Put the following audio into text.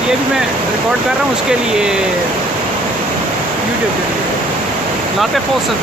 ये भी मैं रिकॉर्ड कर रहा हूँ उसके लिए, यूट्यूब के लिए। लाते फौसन